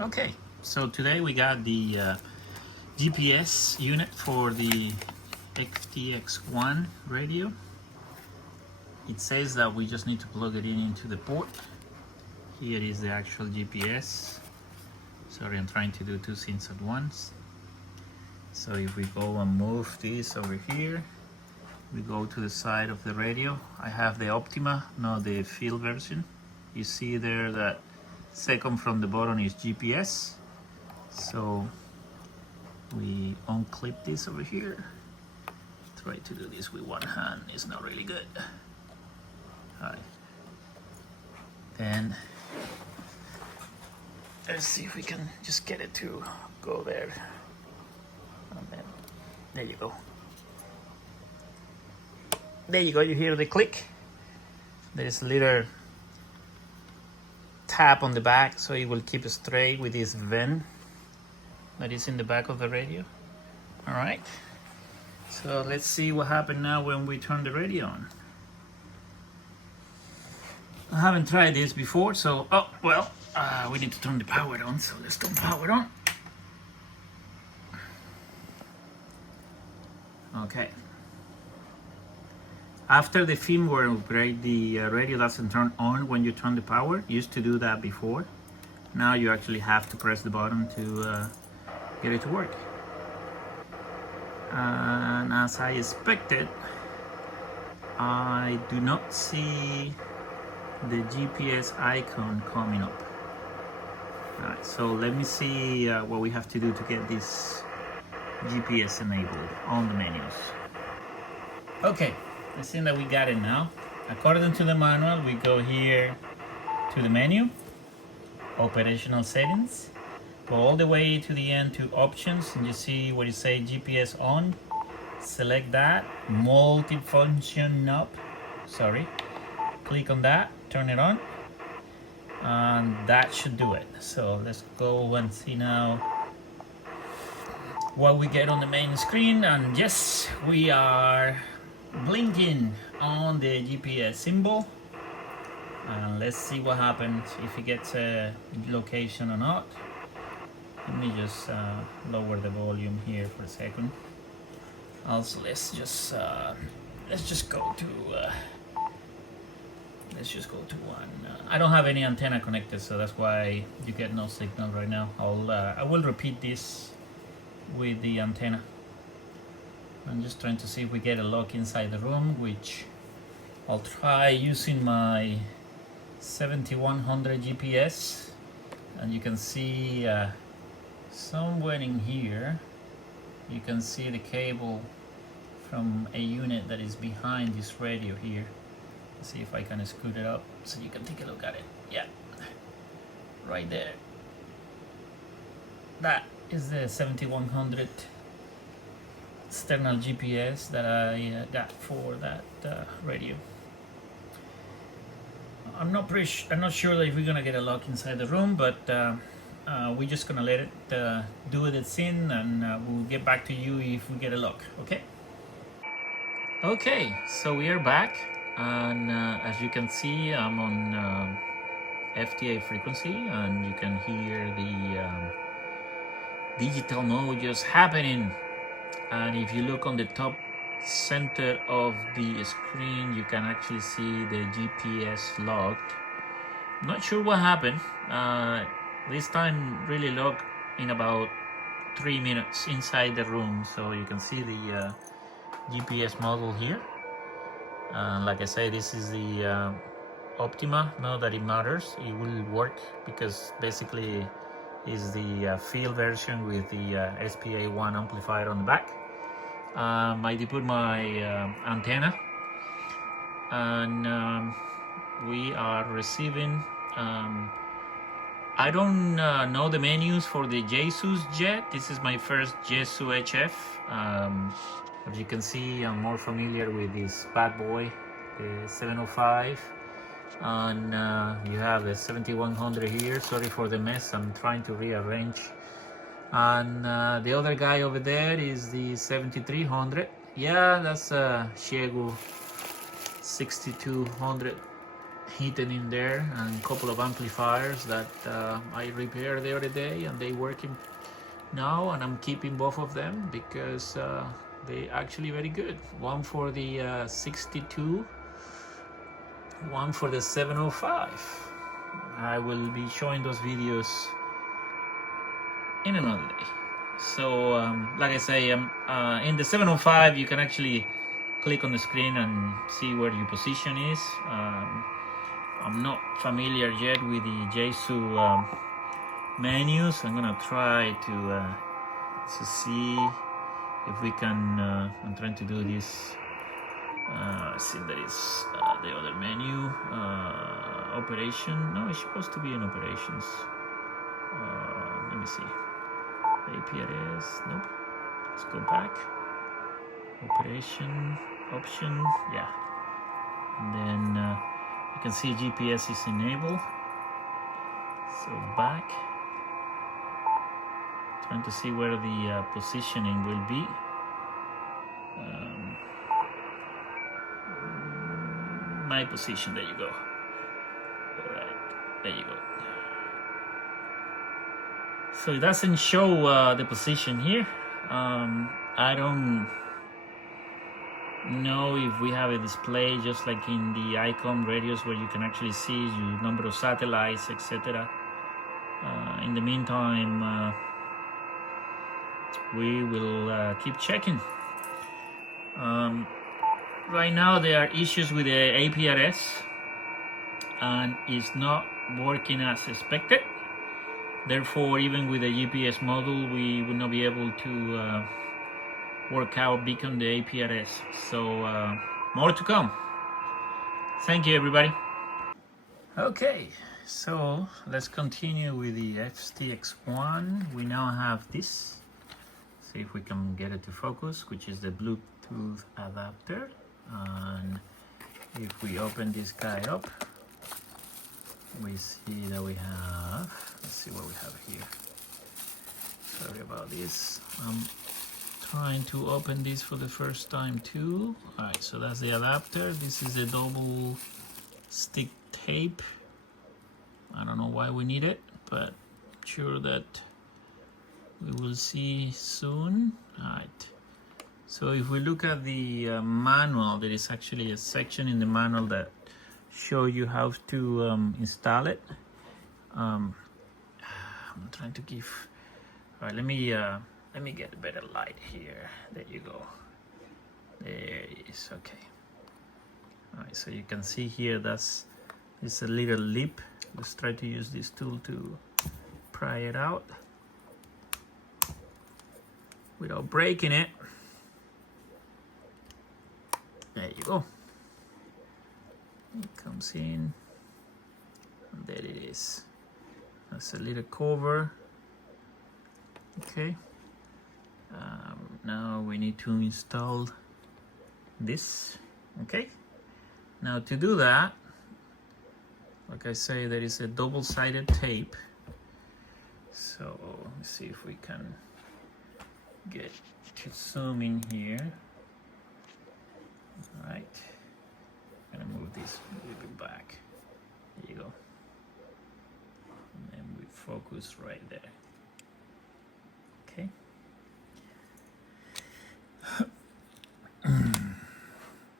Okay, so today we got the GPS unit for the FTX-1 radio. It says that we just need to plug it in into the port. Here is the actual GPS. Sorry, I'm trying to do two things at once. So if we go and move this over here, we go to the side of the radio. I have the Optima, not the field version. You see there that second from the bottom is GPS. So we unclip this over here. Try to do this with one hand, it's not really good. Alright. Then let's see if we can just get it to go there. And then there you go. There you go, you hear the click. There's a little tap on the back so it will keep it straight with this vent that is in the back of the radio. All right, so let's see what happens now when we turn the radio on. I haven't tried this before, so we need to turn the power on, so let's turn power on. Okay. After the firmware upgrade, the radio doesn't turn on when you turn the power. It used to do that before. Now you actually have to press the button to get it to work. And as I expected, I do not see the GPS icon coming up. Alright, so let me see what we have to do to get this GPS enabled on the menus. Okay. I think that we got it now. According to the manual, we go here to the menu, operational settings, go all the way to the end to options, and you see what it says GPS on. Select that, multifunction knob. Click on that, turn it on, and that should do it. So let's go and see now what we get on the main screen. And yes, we are blinking on the GPS symbol, and let's see what happens if it gets a location or not. Let me just lower the volume here for a second. Also, let's just go to one. I don't have any antenna connected, so that's why you get no signal right now. I will repeat this with the antenna. I'm just trying to see if we get a lock inside the room, which I'll try using my 7100 GPS. And you can see somewhere in here, you can see the cable from a unit that is behind this radio here. Let's see if I can scoot it up so you can take a look at it. Yeah, right there. That is the 7100 external GPS that I got for that radio. I'm not sure that if we're gonna get a lock inside the room, but we're just gonna let it do its thing, and we'll get back to you if we get a lock. Okay, so we are back, and as you can see, I'm on FTA frequency, and you can hear the digital mode just happening. And if you look on the top center of the screen, you can actually see the GPS locked. Not sure what happened. This time really locked in about 3 minutes inside the room. So you can see the GPS model here. Like I say, this is the Optima. Not that it matters. It will work because basically is the field version with the SPA1 amplifier on the back. I did put my antenna, and we are receiving. I don't know the menus for the YAESUs yet. This is my first YAESU HF. As you can see, I'm more familiar with this bad boy, the 705. And you have the 7100 here. Sorry for the mess, I'm trying to rearrange. And the other guy over there is the 7300. Yeah, that's a YAESU 6200 heating in there, and a couple of amplifiers that I repaired the other day, and they working now, and I'm keeping both of them because they actually very good. One for the 62, one for the 705. I will be showing those videos in another day. So like I say, in the 705 you can actually click on the screen and see where your position is. I'm not familiar yet with the YAESU menus. I'm gonna try to see if we can. I'm trying to do this. I see that is the other menu. Operation. No, it's supposed to be in operations. Let me see. APRS. Nope. Let's go back. Operation option. Yeah. And then you can see GPS is enabled. So back. Trying to see where the positioning will be. My position. There you go. All right. There you go. So it doesn't show the position here. I don't know if we have a display just like in the ICOM radios where you can actually see your number of satellites, etc. In the meantime, we will keep checking. Right now there are issues with the APRS and it's not working as expected. Therefore, even with the GPS module, we will not be able to work out beacon the APRS. So more to come. Thank you, everybody. Okay, so let's continue with the FTX-1. We now have this. See if we can get it to focus, which is the Bluetooth adapter. And if we open this guy up, we see that we have, let's see what we have here. Sorry about this. I'm trying to open this for the first time too. Alright, so that's the adapter. This is a double stick tape. I don't know why we need it, but I'm sure that we will see soon. Alright, so if we look at the manual, there is actually a section in the manual that show you how to install it. I'm trying to give. All right, let me get a better light here. There you go. There it is. Okay. All right, so you can see here that's it's a little lip. Let's try to use this tool to pry it out without breaking it. There you go. It comes in, and there it is. That's a little cover. Okay. Now we need to install this. Okay. Now to do that, like I say, there is a double-sided tape. So let's see if we can get to zoom in here. All right. I'm gonna move this a little bit back. There you go. And then we focus right there. Okay.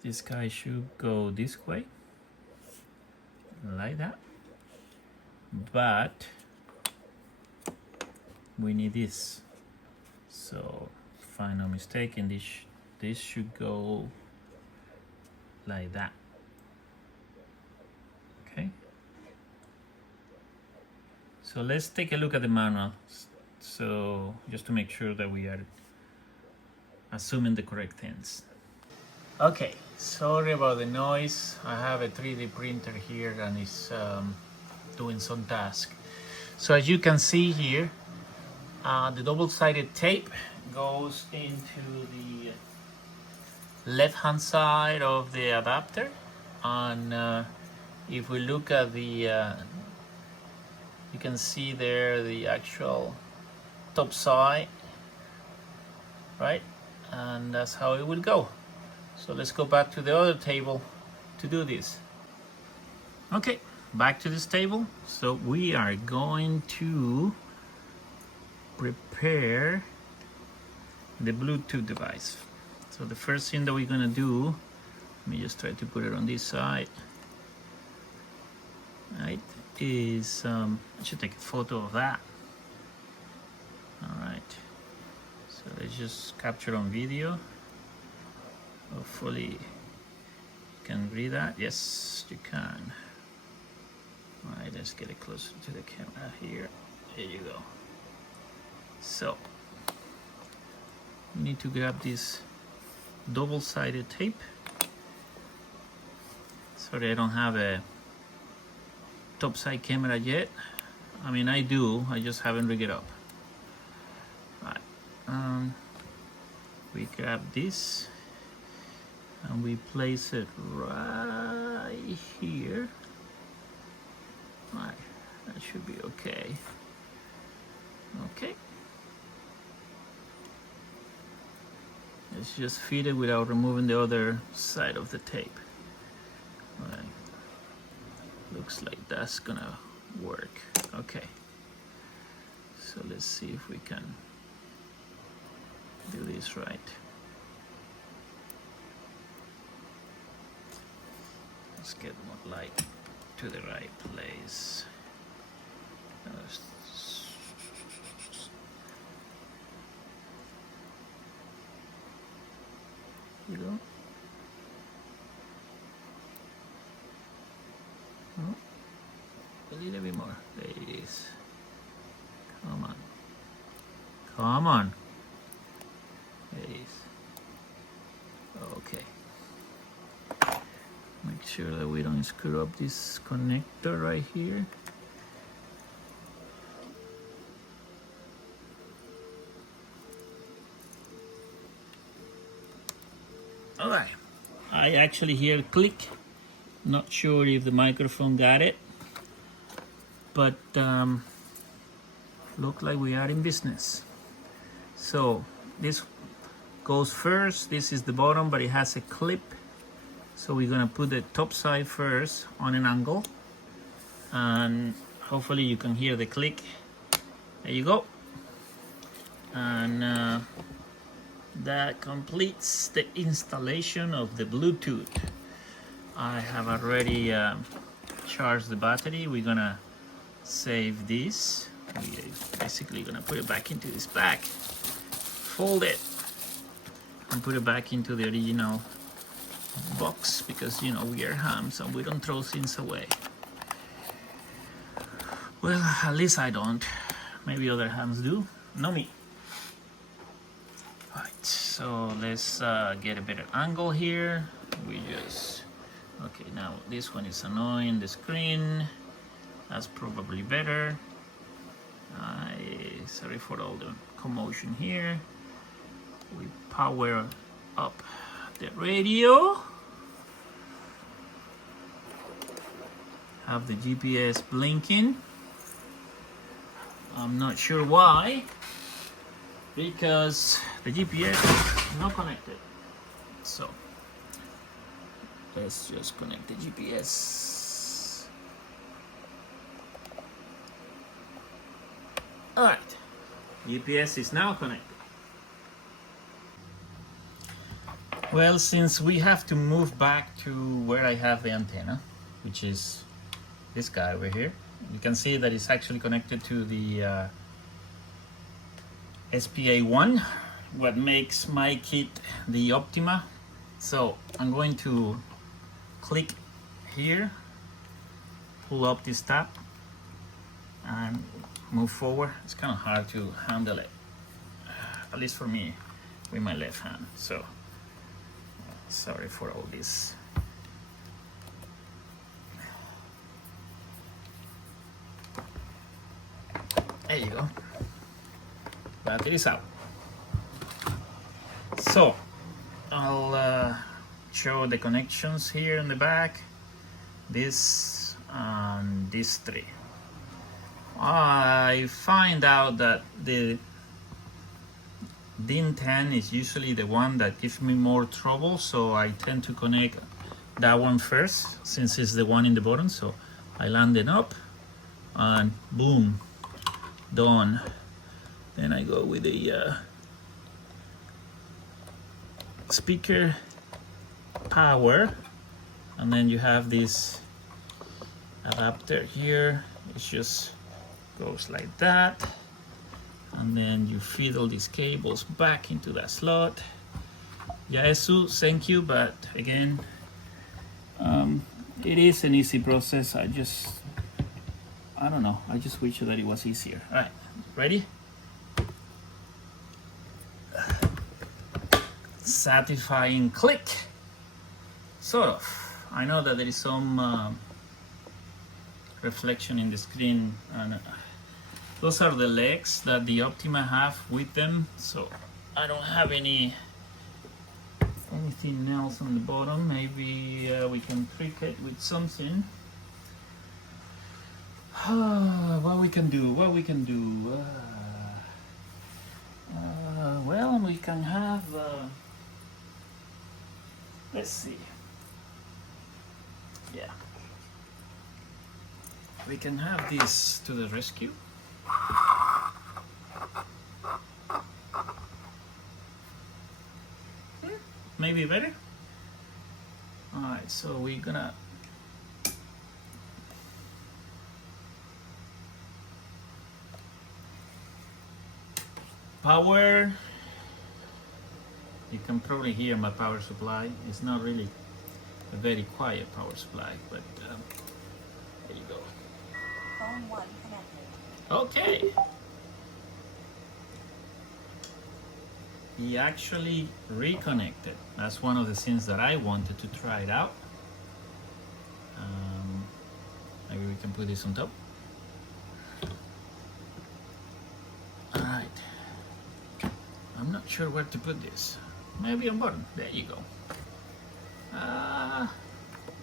This guy should go this way, like that. But we need this. So, if I'm not mistaken, this should go like that. Okay. So let's take a look at the manual. So just to make sure that we are assuming the correct things. Okay, sorry about the noise. I have a 3D printer here and it's doing some task. So as you can see here, the double-sided tape goes into the left-hand side of the adapter, and if we look at the you can see there the actual top side, right? And that's how it will go. So let's go back to the other table to do this. Okay, back to this table. So we are going to prepare the Bluetooth device. So the first thing that we're gonna do, let me just try to put it on this side, right, is I should take a photo of that. All right, so let's just capture on video. Hopefully you can read that. Yes, you can. All right, let's get it closer to the camera here. There you go. So we need to grab this double-sided tape. Sorry, I don't have a top-side camera yet. I mean, I do, I just haven't rigged it up. Right. We grab this and we place it right here. Right, that should be okay. Okay. Let's just feed it without removing the other side of the tape. Right. Looks like that's gonna work. Okay. So let's see if we can do this right. Let's get more light to the right place. You go. Oh, a little bit more. There it is. Come on. Come on. There it is. Okay. Make sure that we don't screw up this connector right here. Alright, I actually hear click. Not sure if the microphone got it, but look like we are in business. So this goes first. This is the bottom, but it has a clip. So we're gonna put the top side first on an angle, and hopefully you can hear the click. There you go. And that completes the installation of the Bluetooth. I have already charged the battery. We're gonna save this. We're basically gonna put it back into this bag, fold it, and put it back into the original box, because you know we are hams and we don't throw things away. Well, at least I don't. Maybe other hams do. No me. Right, so let's get a better angle here. We just, okay, now this one is annoying the screen. That's probably better. Sorry for all the commotion here. We power up the radio. Have the GPS blinking. I'm not sure why, because the GPS is not connected. So let's just connect the GPS. All right, GPS is now connected. Well, since we have to move back to where I have the antenna, which is this guy over here, you can see that it's actually connected to the SPA-1, what makes my kit the Optima. So I'm going to click here, pull up this tab, and move forward. It's kind of hard to handle it, at least for me, with my left hand. So sorry for all this. There you go. Battery's out. So I'll show the connections here in the back. This and these three. I find out that the DIN 10 is usually the one that gives me more trouble, so I tend to connect that one first, since it's the one in the bottom. So I landed up and boom, done. Then I go with the speaker power, and then you have this adapter here. It just goes like that, and then you feed all these cables back into that slot. YAESU, thank you, but again, it is an easy process. I don't know, I just wish that it was easier. All right, ready? Satisfying click, sort of. I know that there is some reflection in the screen, and those are the legs that the Optima have with them, so I don't have anything else on the bottom. Maybe we can trick it with something. What we can do, well, we can have let's see, yeah, we can have this to the rescue. Maybe better. All right, so we're gonna power. You can probably hear my power supply. It's not really a very quiet power supply, but there you go. Phone 1 connected. Okay. He actually reconnected. That's one of the things that I wanted to try it out. Maybe we can put this on top. All right. I'm not sure where to put this. Maybe on bottom. There you go.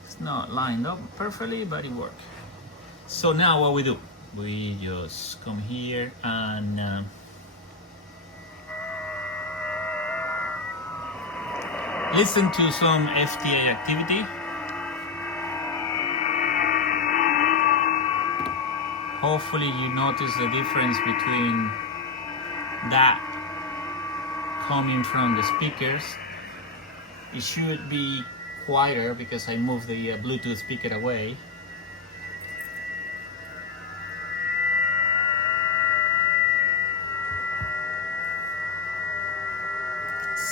It's not lined up perfectly, but it worked. So now what we do? We just come here and listen to some FTA activity. Hopefully you notice the difference between that coming from the speakers. It should be quieter because I moved the Bluetooth speaker away.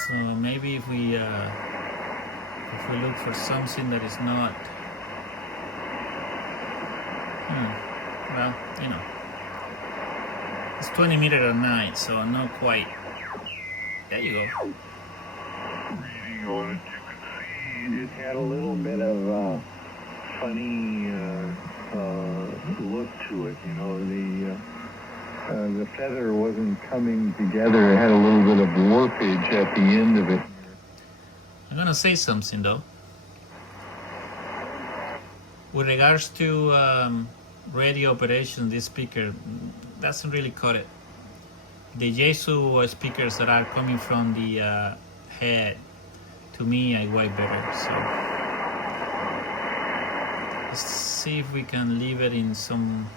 So maybe if we look for something that is not, well, you know, it's 20 meters at night, so not quite. There you go. Reading on it, you can see it had a little bit of funny look to it. You know, the feather wasn't coming together. It had a little bit of warpage at the end of it. I'm gonna say something though. With regards to radio operation, this speaker doesn't really cut it. The YAESU speakers that are coming from the head, to me, are way better. So let's see if we can leave it in some.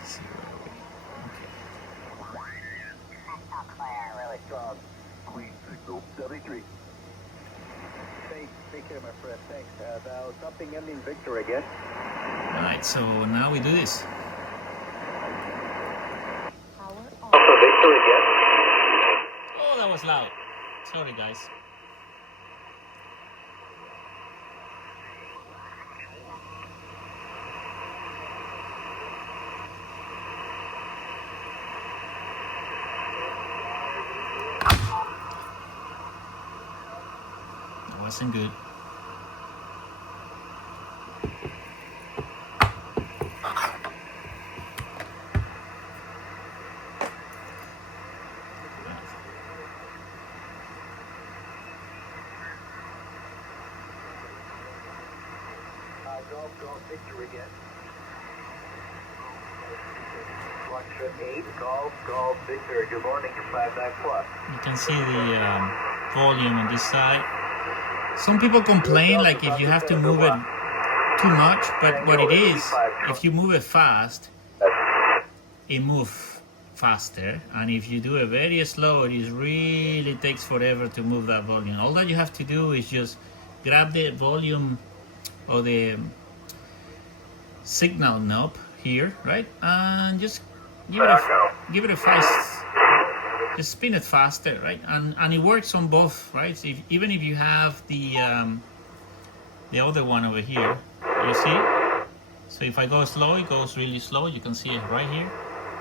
Let's see where are we? Okay. Really strong. Clean signal 73. Take care, my friend. Thanks. Now something ending Victor again. All right, so now we do this. Power on. Victor again. Oh, that was loud. Sorry, guys. That wasn't good. Golf Victor again. 1-8, golf Victor. Good morning, 59 plus. You can see the volume on this side. Some people complain like if you have to move it too much, but what it is, if you move it fast, it moves faster, and if you do it very slow, it really takes forever to move that volume. All that you have to do is just grab the volume or the signal knob here, right, and just give it a fast, just spin it faster, right, and it works on both, right. So even if you have the other one over here, you see. So if I go slow, it goes really slow. You can see it right here.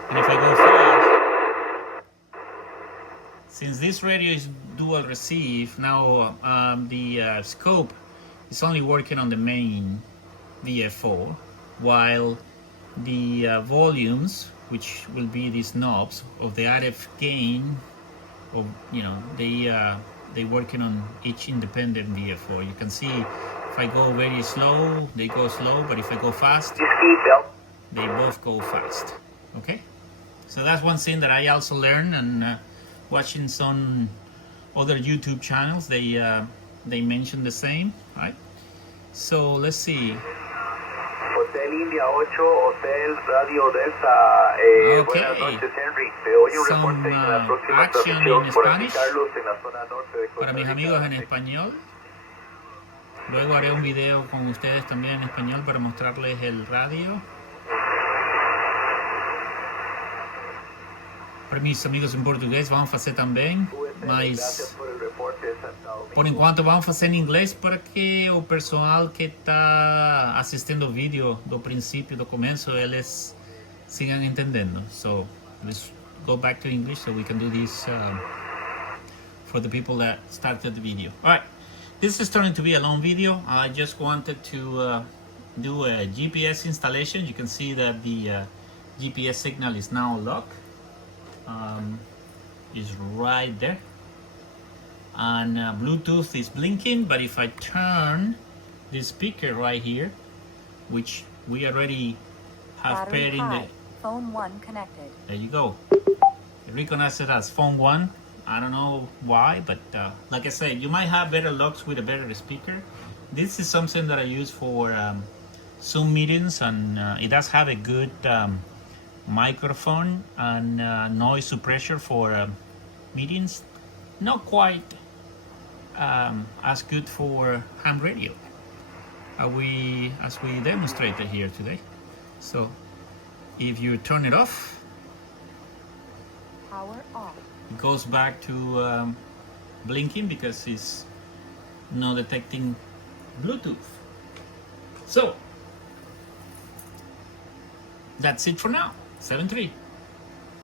And if I go fast, since this radio is dual receive, now the scope is only working on the main VF4, while the volumes, which will be these knobs of the RF gain, or they working on each independent VF4. You can see if I go very slow, they go slow, but if I go fast, they both go fast. Okay, so that's one thing that I also learned, and watching some other YouTube channels, they mention the same, right? So let's see. Hotel India 8, Hotel Radio Delta. Buenas noches, Henry. Te oye un reporte en la próxima transmisión por aquí, Carlos, en la zona norte de Costa Rica. Para mis amigos en español. Luego haré un video con ustedes también en español para mostrarles el radio. Para mis amigos em português, vamos fazer também, mas por enquanto vamos fazer em inglês para que o pessoal que está assistindo o vídeo do princípio, do começo, eles sigam entendendo. So let's go back to English so we can do this for the people that started the video. All right, this is turning to be a long video. I just wanted to do a GPS installation. You can see that the GPS signal is now locked. Is right there, and Bluetooth is blinking, but if I turn this speaker right here, which we already have Battery paired in high. the, Phone 1 connected. there you go, it recognizes it as phone 1. I don't know why, but like I said, you might have better locks with a better speaker. This is something that I use for Zoom meetings, and it does have a good microphone and noise suppressor for meetings. Not quite as good for ham radio as we demonstrated here today. So if you turn it off, Power off. it goes back to blinking because it's not detecting Bluetooth. So that's it for now. 7.3.